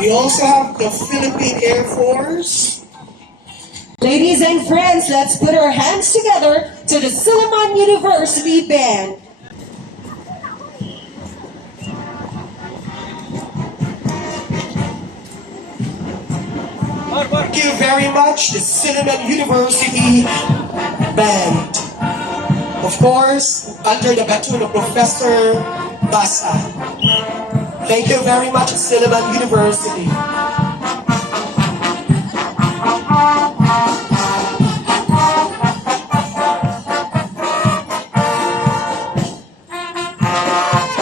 We also have the Philippine Air Force. Ladies and friends, let's put our hands together to the Silliman University Band. Thank you very much, the Silliman University Band. Of course, under the baton of Professor Basa. Thank you very much, Silliman University.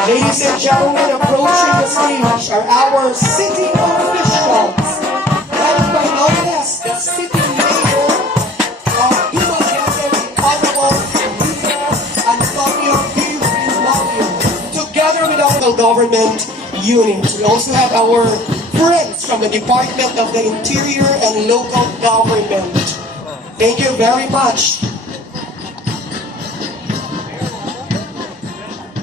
Ladies and gentlemen, approaching the stage are our city officials, led by no less the city mayor of Dumaguete, the Honorable Antonio P. Rimolio, together with our government units. We also have our friends from the Department of the Interior and Local Government. Thank you very much.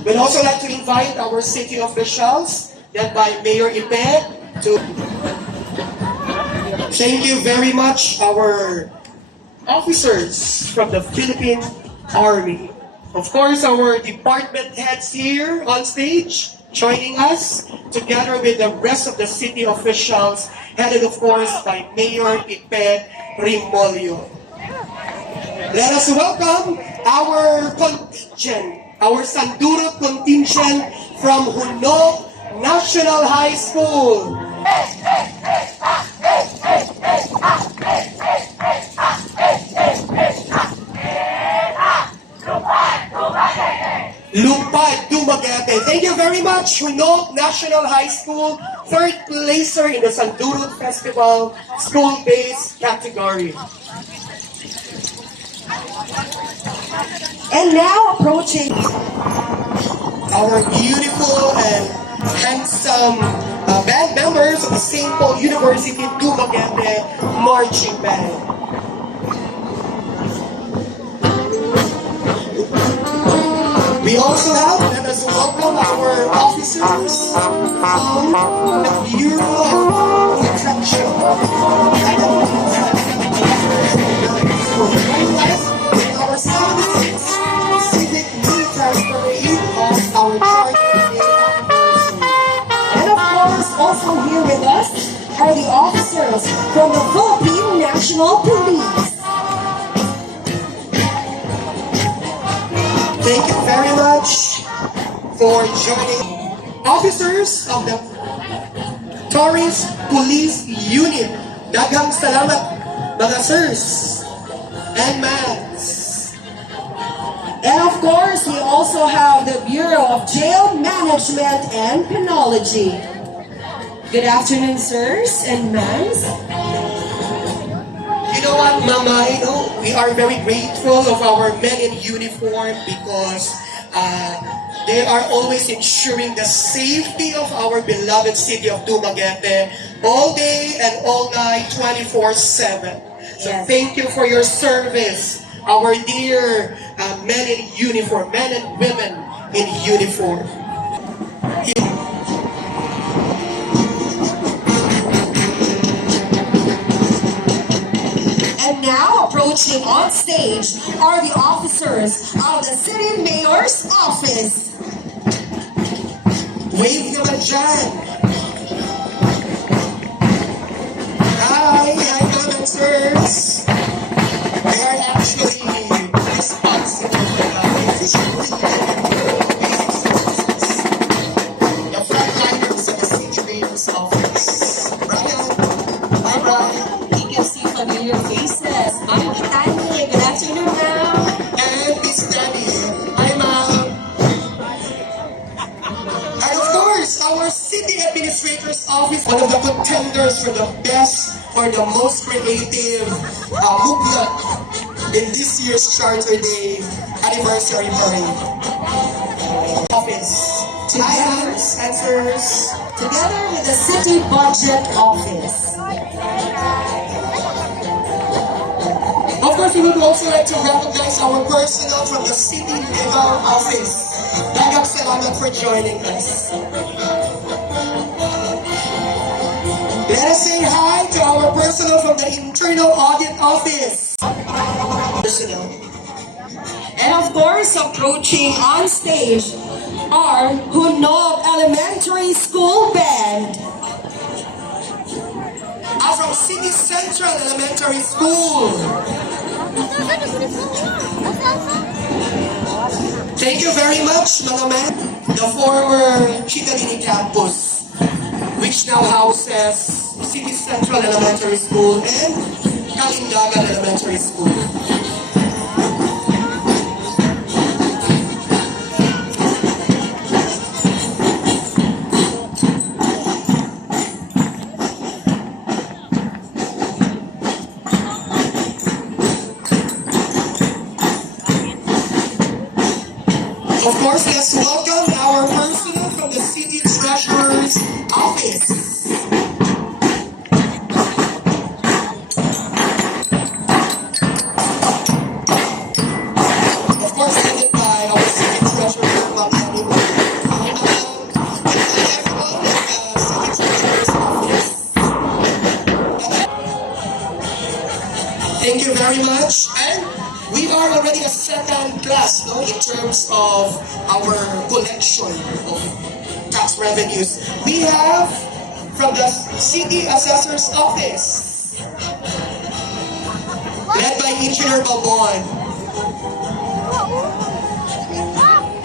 We'd also like to invite our city officials, led by Mayor Ipe, to thank you very much our officers from the Philippine Army. Of course, our department heads here on stage, joining us, together with the rest of the city officials, headed of course by Mayor Ipe Rimolio. Let us welcome our contingent, our Sanduro contingent from Hunok National High School. Lupad Dumaguete. Thank you very much, Hunok National High School, third placer in the Sanduro Festival school-based category. And now approaching our beautiful and handsome band members of the St. Paul University Dumaguete Marching Band. We also have, let us welcome our officers from the Bureau of Protection. Our civic military parade of our charter anniversary. And of course, also here with us are the officers from the Philippine National Police. Thank you very much for joining. Officers of the Tourist Police Unit, daghang salamat mga sirs and ma'ams. And of course, we also have the Bureau of Jail Management and Penology. Good afternoon, sirs and ma'ams. You know what, Mama, we are very grateful of our men in uniform because they are always ensuring the safety of our beloved city of Dumaguete all day and all night, 24/7. So Yes. thank you for your service, our dear men in uniform, men and women in uniform. And now approaching on stage are the officers of the City Mayor's Office. Wave naman dyan. Hi, ma'am, sirs. They are actually responsible for the basic services. The frontliners of the City Mayor's Office. Brian. Hi, Brian. We can see familiar faces. Ma'am Kitani, good afternoon, ma'am. And Miss Danny. Hi, ma'am. And of course, our City Administrator's Office, one of the contenders for the best or the most creative muklat in this year's Charter Day Anniversary Parade. Office. Hi, answers. Together with the City Budget Office. Of course, we would also like to recognize our personnel from the City Legal Office. Daghang salamat for joining us. Let us say hi to our personnel from the Internal Audit Office. Personnel. And of course, approaching on stage are Hunog Elementary School Band. From City Central Elementary School. Thank you very much, mga men. The former Chitalini campus, which now houses City Central Elementary School and Kalindagan Elementary School. Of course, let's welcome our personnel from the City Treasurer's Office. Of course, headed by our City Treasurer, Ma'am Annie. Everyone in the City Treasurer's Office. Thank you very much. And we are already a second class, no, in terms of our collection of tax revenues. We have from the City Assessor's Office, led by Engineer Balbon.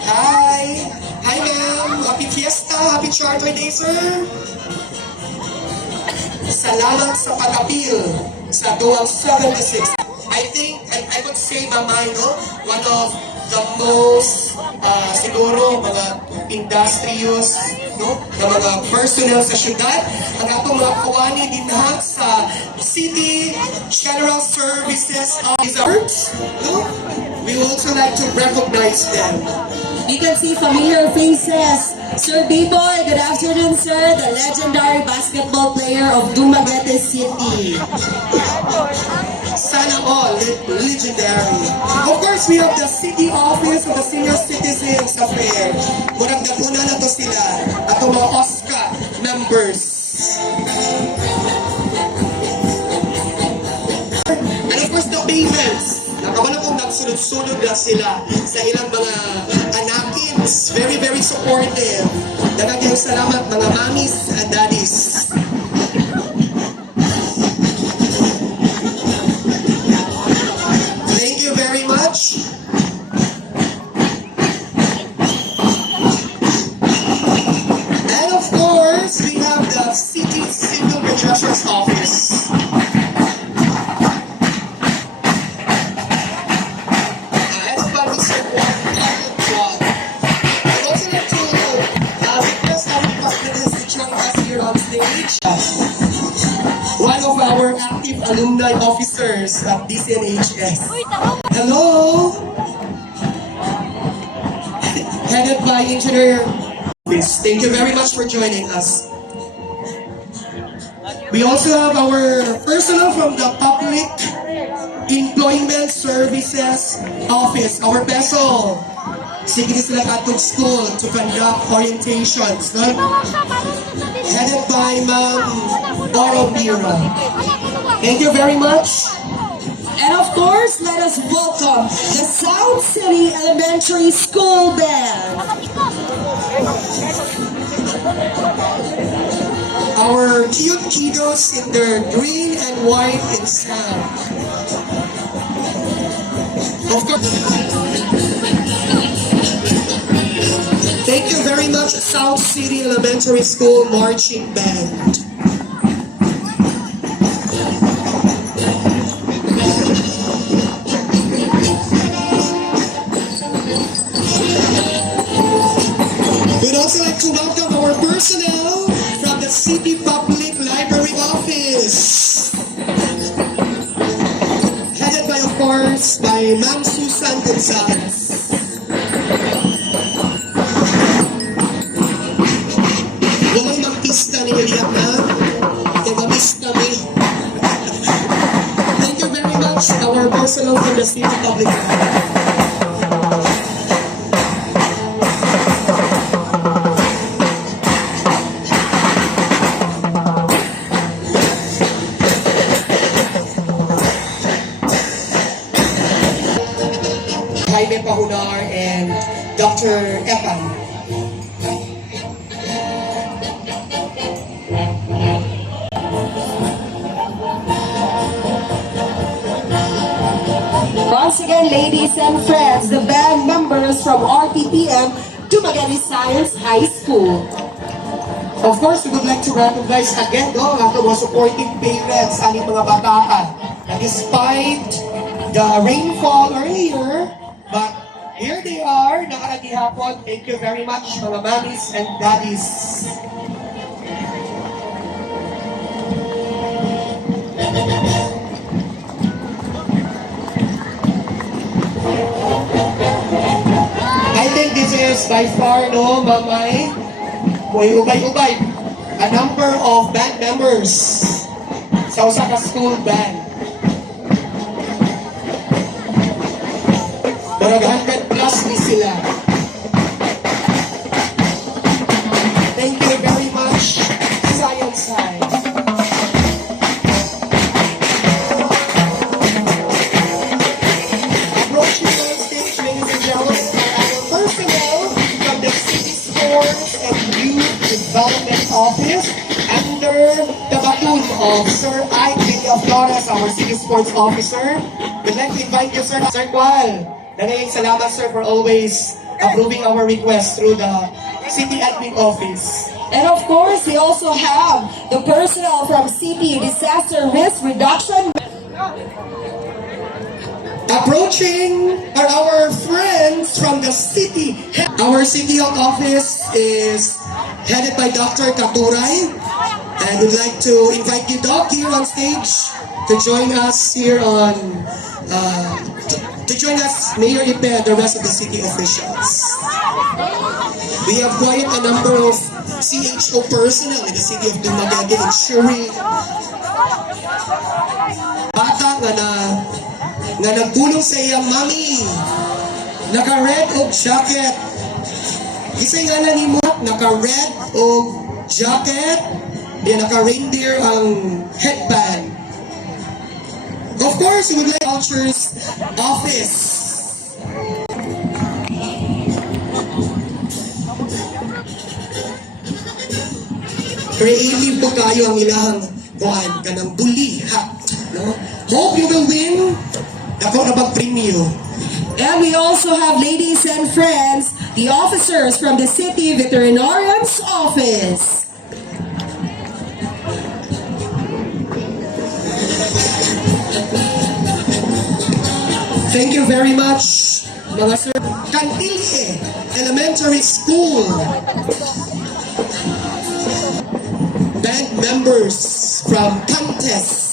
Hi! Hi ma'am! Happy Fiesta! Happy Charter Day, sir! Salamat sa pag-appeal sa dual 76. I think, I would say, Mamay, no? One of the most, siguro, mga industrious, no? Na mga personnel sa syudad. Ang atong mga kawani din ha sa City General Services Officers, no? We would also like to recognize them. You can see familiar faces. Sir B-Boy, good afternoon, sir. The legendary basketball player of Dumaguete City. Sana all, legendary. Of course, we have the City Office of the Senior Citizens Affairs. Murag na una na to sila. Ato mga OSCA members. And of course, the payments. Nakawala kong nagsunod-sunod na sila sa ilang mga anakins. Very, very supportive. Daghang salamat mga mamis and daddies. Thank you very much. And of course, we have the City Civil Registrar's Office. One of our active alumni officers of DCNHS. Hello! Headed by Engineer. Thank you very much for joining us. We also have our personnel from the Public Employment Services Office, our PESO. Sige sila katong school to conduct orientations, no? Headed by Ma'am Doro Mira. Thank you very much. And of course, let us welcome the South City Elementary School Band. Our cute kiddos in their green and white and sound. Of course. Thank you very much, South City Elementary School Marching Band. We'd also like to welcome our personnel from the City Public Library Office. Headed by, of course, by Ma'am Susan Gonzalez. Walang magpista ni Eliab na. Mag-miss kami. Thank you very much, our personnel from the City Public Library. Jaime Pahunar and Dr. Epan. Once again, ladies and friends, the band members from RTPM Dumaguete Science High School. Of course, we would like to recognize again ang mga supporting parents, aning mga bataan. And despite the rainfall earlier, but here they are, nakaragihapon. Thank you very much, mga mommies and daddies. I think this is by far, no, mamay, ubay-ubay, a number of band members sa usa ka school band. Murag 100 plus ni sila. Thank you very much, Science High. Approaching on stage, ladies and gentlemen, are our personnel from the City Sports and Youth Development Office under the batoon of Sir Ike Villaflores, our City Sports Officer. We'd like to invite you, Sir Kwal. Nangayang salamat, sir, for always approving our request through the City Admin Office. And of course, we also have the personnel from City Disaster Risk Reduction. Approaching are our friends from the city. Our City Health Office is headed by Dr. Katuray. And we'd like to invite you, Doc, here on stage to join us here on, to join us, Mayor Ipe, and the rest of the city officials. We have quite a number of CHO personnel in the city of Dumaguete ensuring bata nga nagpulong sa iyang mami, naka-red og jacket. Isa'y nga lang mo, naka-red og jacket, di naka-reindeer ang headband. Of course, we would like Culture's Office. Creative po kayo ang ilahang kuhan kanang buliha. No? Hope you will win. Dako na bag-premium. And we also have, ladies and friends, the officers from the City Veterinarian's Office. Thank you very much, mga sir. Cantilie Elementary School. Band members from Cantes.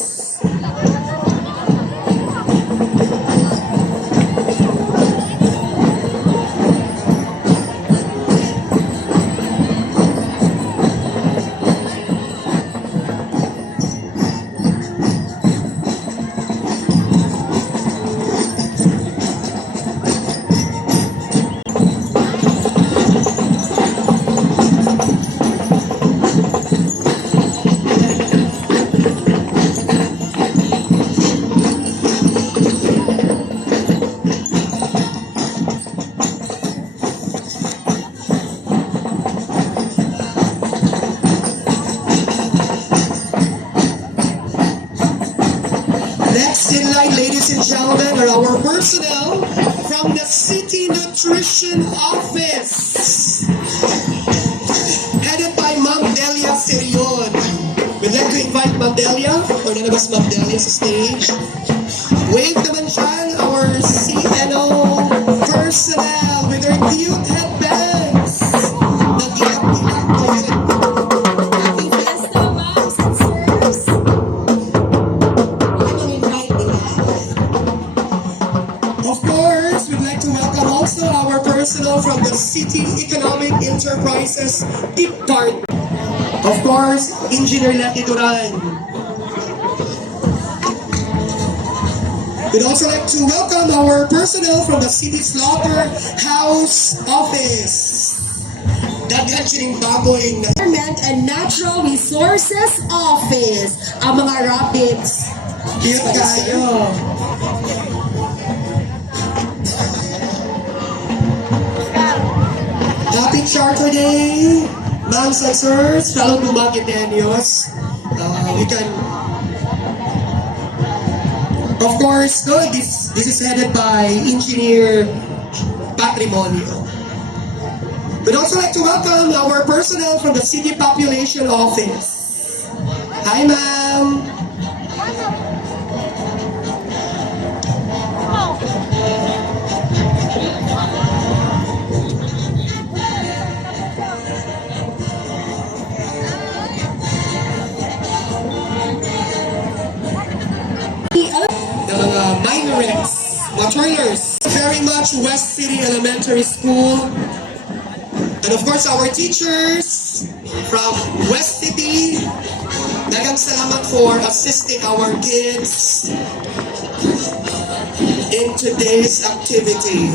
Next in line, ladies and gentlemen, are our personnel from the City Nutrition Office, headed by Ma'am Delia Serion. We'd like to invite Ma'am Delia, or nalabas Ma'am Delia sa stage. Wave naman siya, our CNO personnel with their cute headbands. Nag-iyak-iyak kayo. Happy Fiesta, moms and sirs. Of course, we'd like to welcome also our personnel from the City Economic Enterprises Department. Of course, Engineer Leti Duran. We'd also like to welcome our personnel from the City Slaughterhouse Office. Daghan sining baboy na Environment and Natural Resources Office. Ang mga rabbits. cute kayo. Charter Day, ma'ams and sirs, fellow Dumaguiteños, we can, of course, no, this is headed by Engineer Patrimonio. We'd also like to welcome our personnel from the City Population Office. Hi, ma'am. The mga minorettes, materners, very much West City Elementary School. And of course, our teachers from West City, daghang salamat for assisting our kids in today's activity.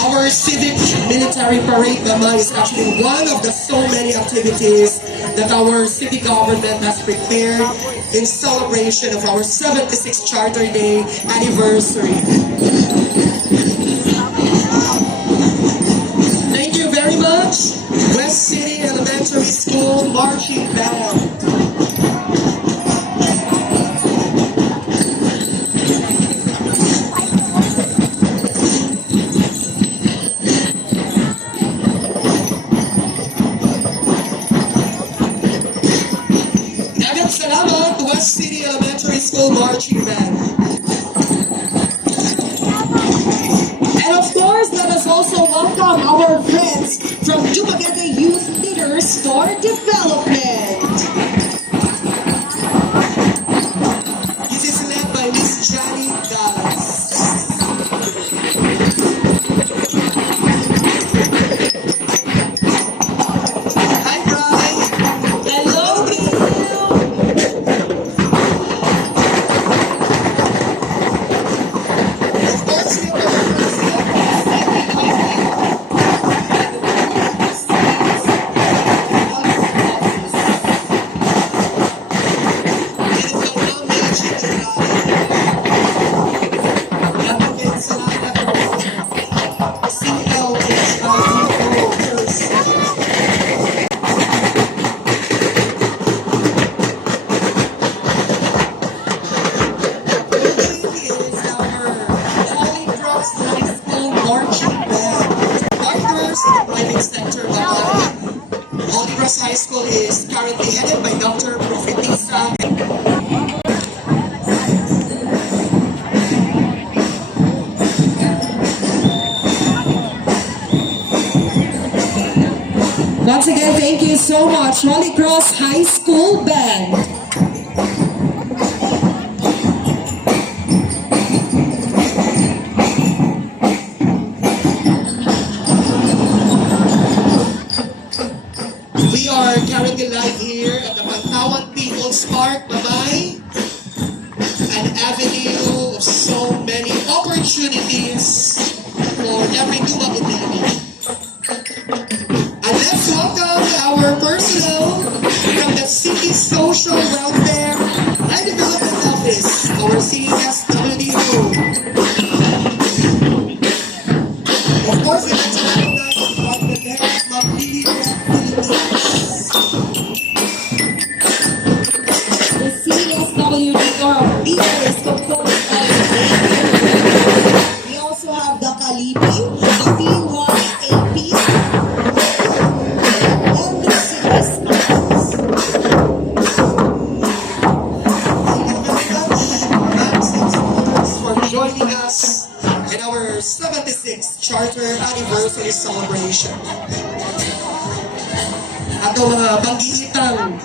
Our civic military parade, Mama, is actually one of the so many activities that our city government has prepared in celebration of our 76th Charter Day anniversary. Thank you very much, West City Elementary School Marching Band. Salamat, West City Elementary School Marching Band. And of course, let us also welcome our friends from Dumaguete Youth Leaders for Development. This is led by Miss Johnny Dallas. Hi, Brian. Hello, Bill. Of course, we are High School is currently headed by Dr. Profetisa. Once again, thank you so much, Holy Cross High School Band. We are currently live here at the Pantawan People's Park, Babay. An avenue of so many opportunities for every Dumaguiteño. And let's welcome our personnel from the City Social Welfare and Development Office, our CSWDO. Of course, we have to recognize the department heads, Mapili, The CSWD is composed of we also have the Kalipi, the P1AP, and the City Scouts. For joining us in our 76th Charter Anniversary Celebration. At ang mga banggiitang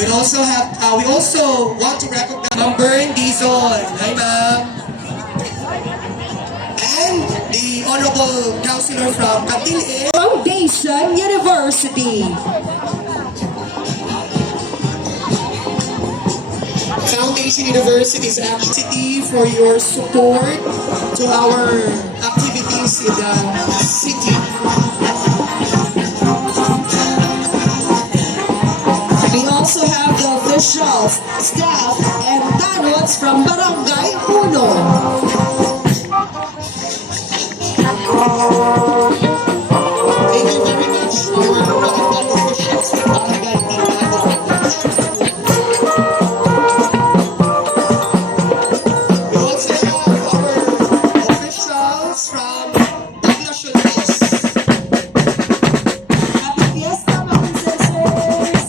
we also want to recognize Ma'am Bern Dizon. Hi, ma'am. And the Honorable Councilor from Katil Foundation University. Foundation University is actually for your support to our activities in the city. We also have the officials, staff, and tanods from Barangay Puno. Thank you very much our local officials from Barangay Tingado. We also have our officials from Poblacion East. Happy Fiesta, mga sisters!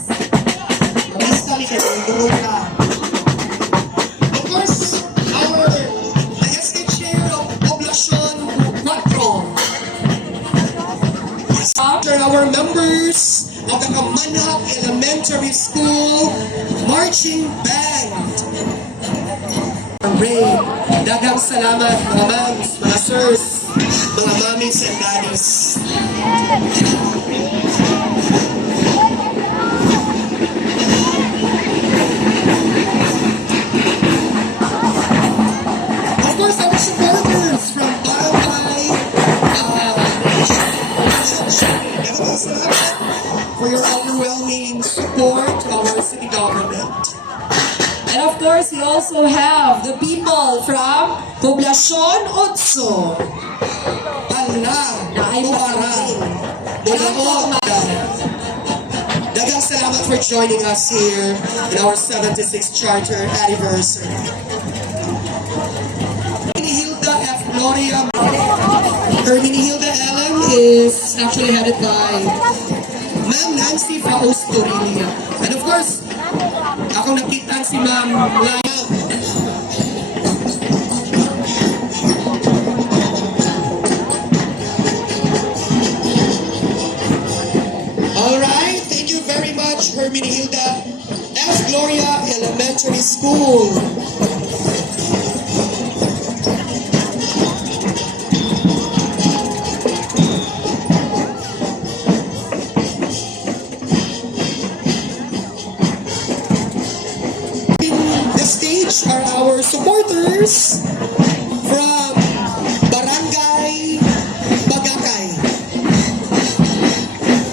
Fiesta ni Katindura. Of course, the SK chair of Poblacion 4. Our members of the Kamanhak Elementary School Marching Band. Ray, dagang salamat mga mams, mga sirs, mga mommies and daddies. Of course, our supporters from Barangay, dagang salamat for your overwhelming support to our city government. And of course, we also have the people from Poblacion Otso. Ala, Ay, Buara, Bulaon. Dagang salamat for joining us here in our 76th Charter anniversary. Hilda F. Gloria. Her Hilda Ellen is actually headed by Ma'am Nancy Faustorilia. And of course, akong nakitaan si Ma'am Laya. Alright, thank you very much, Hermenegilda F. Gloria Elementary School. The stage are our supporters from Barangay Bagakay.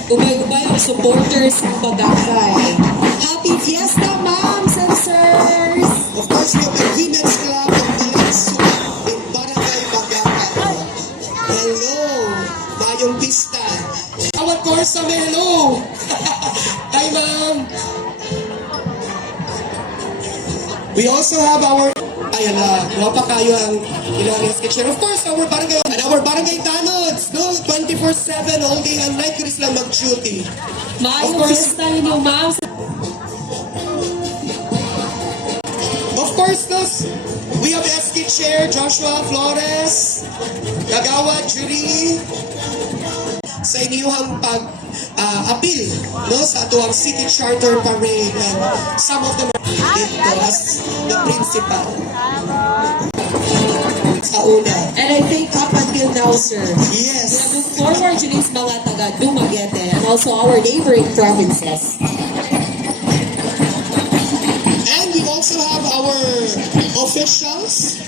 Ubay-ubay ang supporters ng Bagakay. Happy Fiesta, moms and sirs! Of course, we have the Women's Club of Balanso in Barangay Bagakay. Hello, Mayong Pista. Of course, hello. Hi, ma'am. We also have our wapa kayo ang ilang sketcher. Of course, our barangay and our barangay tanods. No, 24/7 all day and night Chris lang mag-duty. Maayong course. fiesta ninyo, moms. Of course, we have SK Chair Joshua Flores, Kagawa Jury, sa inyong pag-appeal no, sa atuang City Charter Parade and some of them are dito as the principal. Sa una. And I think up until now, sir, we Yes. look forward to these mga taga Dumaguete and also our neighboring provinces. And we also have our officials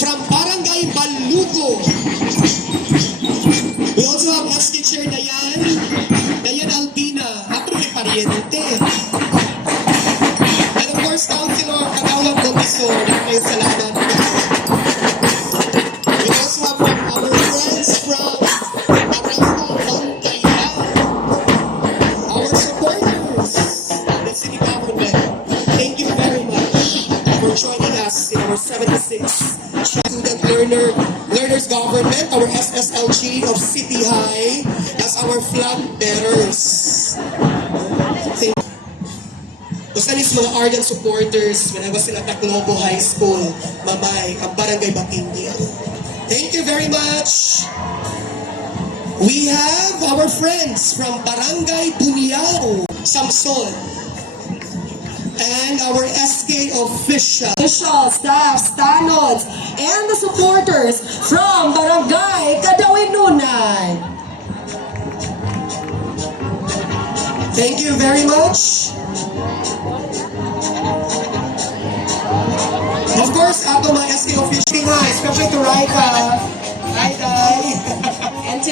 from Barangay Balugo. We also have SK Chair Dayan Albina, ako may pariente. And of course, Councilor Kagawang Bobisor, may salamat. We also have our friends from Barangay Bantayan, our supporters of the city government. Thank you very much for joining us in our 76th Student Learners Government, our SSLG of City High, as our flag bearers. Basta nis mga ardent supporters when I was in Taclobo High School, Mamay, ang Barangay Batindia. Thank you very much. We have our friends from Barangay Buniao, Samson, and our SK official. Officials, staff, tanods, and the supporters from Barangay Kadawinunan. Thank you very much.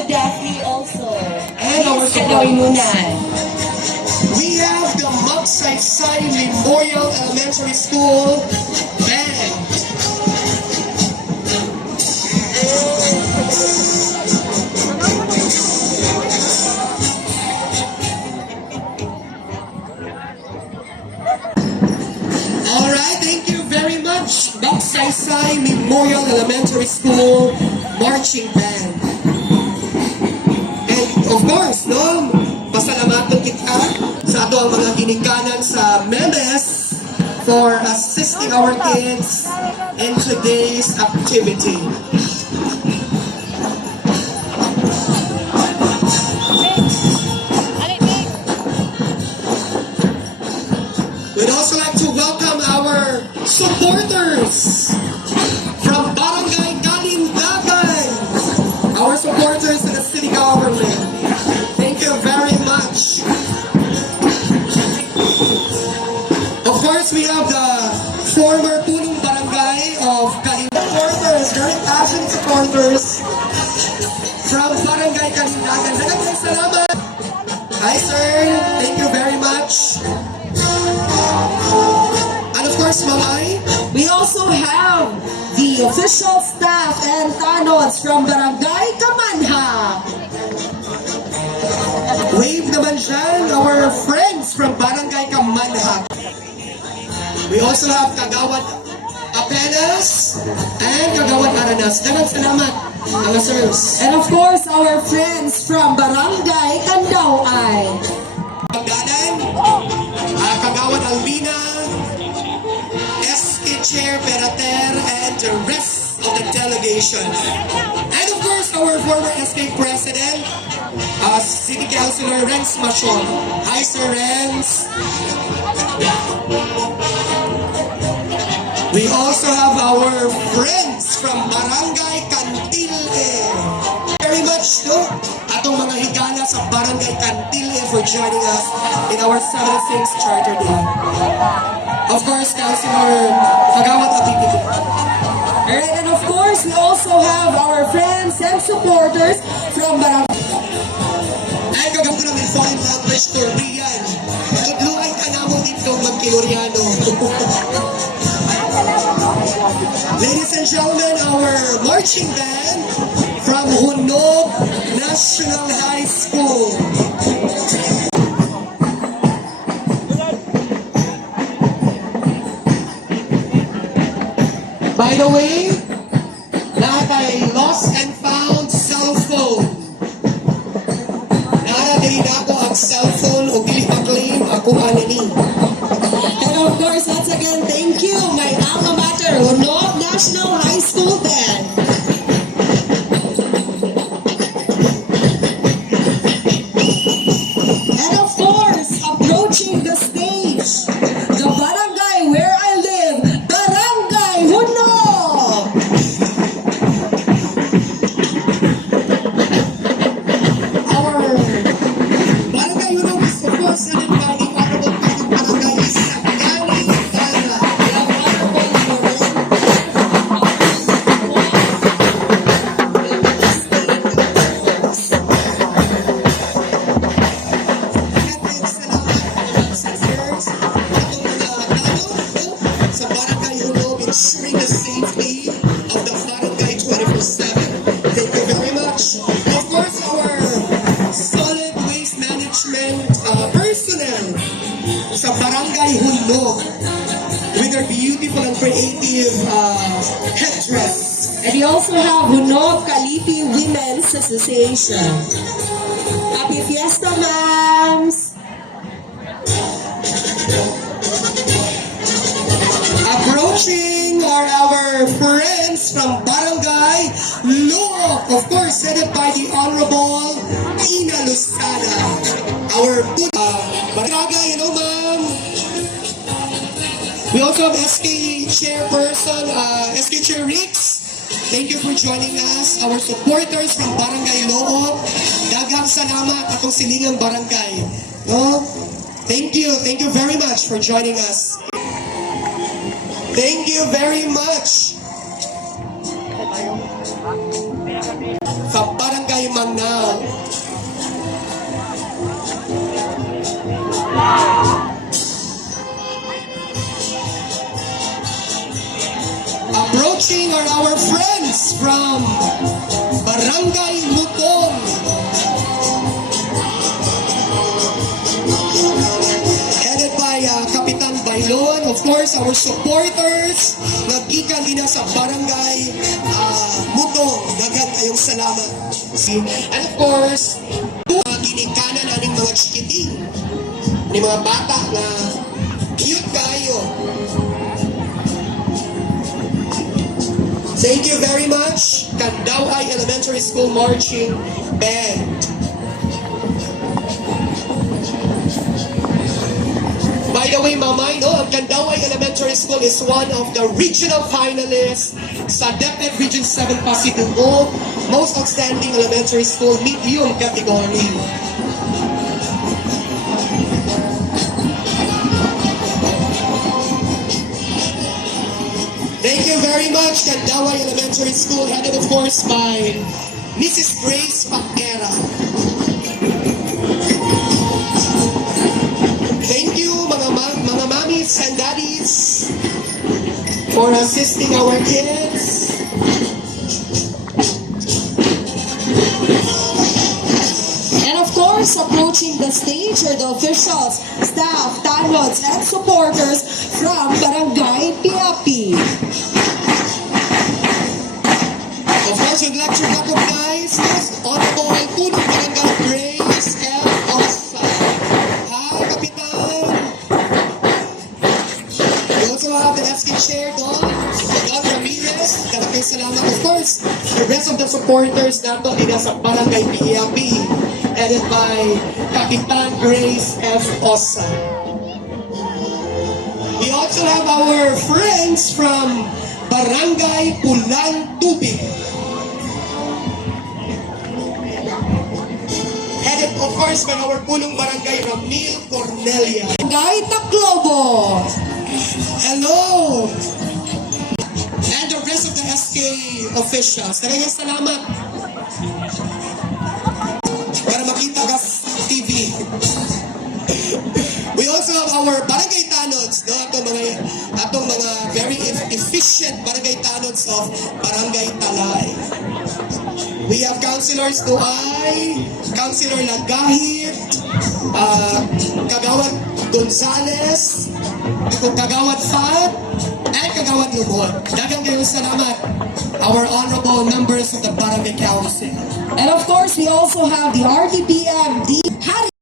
to Daphne also. And our Yes, gagawin muna. We have the Magsaysay Memorial Elementary School band. Alright, thank you very much, Magsaysay Memorial Elementary School Marching Band. And of course, no, pasalamatan kita sa ato ang mga ginikanan sa MEMES for assisting our kids in today's activity. We'd also like to welcome our supporters from Barangay Kalindagan, our supporters in the city government. Thank you very much. Of course, we have the former punong barangay of Kalindagan. Supporters, very passionate supporters from Barangay Kalindagan. Maraming salamat. Hi sir, thank you very much. And of course, Mamay, We also have the official staff and tanods from Barangay Kamanha. wave naman dyan, our friends from Barangay Kamanha. We also have Kagawad Apenas and Kagawad Aranas. Dagang salamat, mga sirs. And of course, our friends from Barangay Kandaway. Pagdanan, Kagawad Albina, SK Chair Perater, and the rest of the delegation. And of course, our former SK President, City Councilor Renz Machon. Hi, Sir Renz. We also have our friends from Barangay Cantile. Very much, no? Atong mga higala sa Barangay Cantile for joining us in our 76th Charter Day. Of course, Councilor Kagawad Abibig. Alright, and of course, we also have our friends and supporters from Barangay. Ay, kagawin namin foreign language Korean. Tudluan ka na mo dito mag-Koreano. Ladies and gentlemen, our marching band from Hunog National High School. By the way, lahat ay lost and found cell phone. Naradali na ako ang cellphone o dili pa-claim ako anini. And of course, once again, thank you, my alma mater, Hunog National High School Band. And of course, approaching the stage, the barangay where I live, Barangay Hunog. Our barangay Hunog is of course headed by the Honorable Pagong Barangay Isagani Tara. Sa barangay Hunog, ensuring the safety of the barangay 24/7. Thank you very much. Of course, our solid waste management personnel sa barangay Hunog with their beautiful and creative headdress. And we also have Hunog Kalipi Women's Association. Happy Fiesta, ma'ams! Approaching are our friends from Barangay Loro, of course, headed by the Honorable Ina Lusada. Our barangay, hello ma'am. We also have SK Chairperson, SK Chair Rix. Thank you for joining us. Our supporters from Barangay Loro. Daghang salamat atong silingang barangay. No? Thank you very much for joining us. Thank you very much. Sa Barangay Mangnao. Approaching are our friends from Barangay Mutong. Headed by Kapitan Bailon, of course, our supporters, nagkikan ina sa Barangay Mutong. Daghang kayong salamat. And of course, ginikanan aning mga chikiting, ni mga bata na cute kayo. Thank you very much, Candaway Elementary School Marching Band. By the way, Mamay, no, ang Candaway Elementary School is one of the regional finalists sa DepEd Region 7 Pasiguo Most Outstanding Elementary School Medium category. Thank you very much, Candaway Elementary School, headed of course by Mrs. Grace Pacquera. Thank you, mga mommies and daddies, for assisting our kids. And of course, approaching the stage are the officials, staff, tanods, and supporters from Barangay Piapi. Of course, we'd like to recognize Honorable Punong Barangay Grace F. Osa. Hi, Kapitan. We also have the SK Chair, Don Ramirez. Dalang salamat, of course. The rest of the supporters nato nila sa Barangay Piapi, headed by Kapitan Grace F. Osa. We also have our friends from Barangay Pulang Tubig, headed of course by our punong barangay Ramil Cornelia. Barangay Taclobo. Hello! And the rest of the SK officials. Maraming salamat. Para makita ka TV. We also have our barangay tanods, no? Atong mga very efficient barangay tanods of Barangay Talay. We have Councilors Duay, Councilor Lagahit, Kagawad Gonzales, Kagawad Fat, and Kagawad Lumon. Dagang kayong salamat, our honorable members of the Barangay Council. And of course, we also have the RTPM,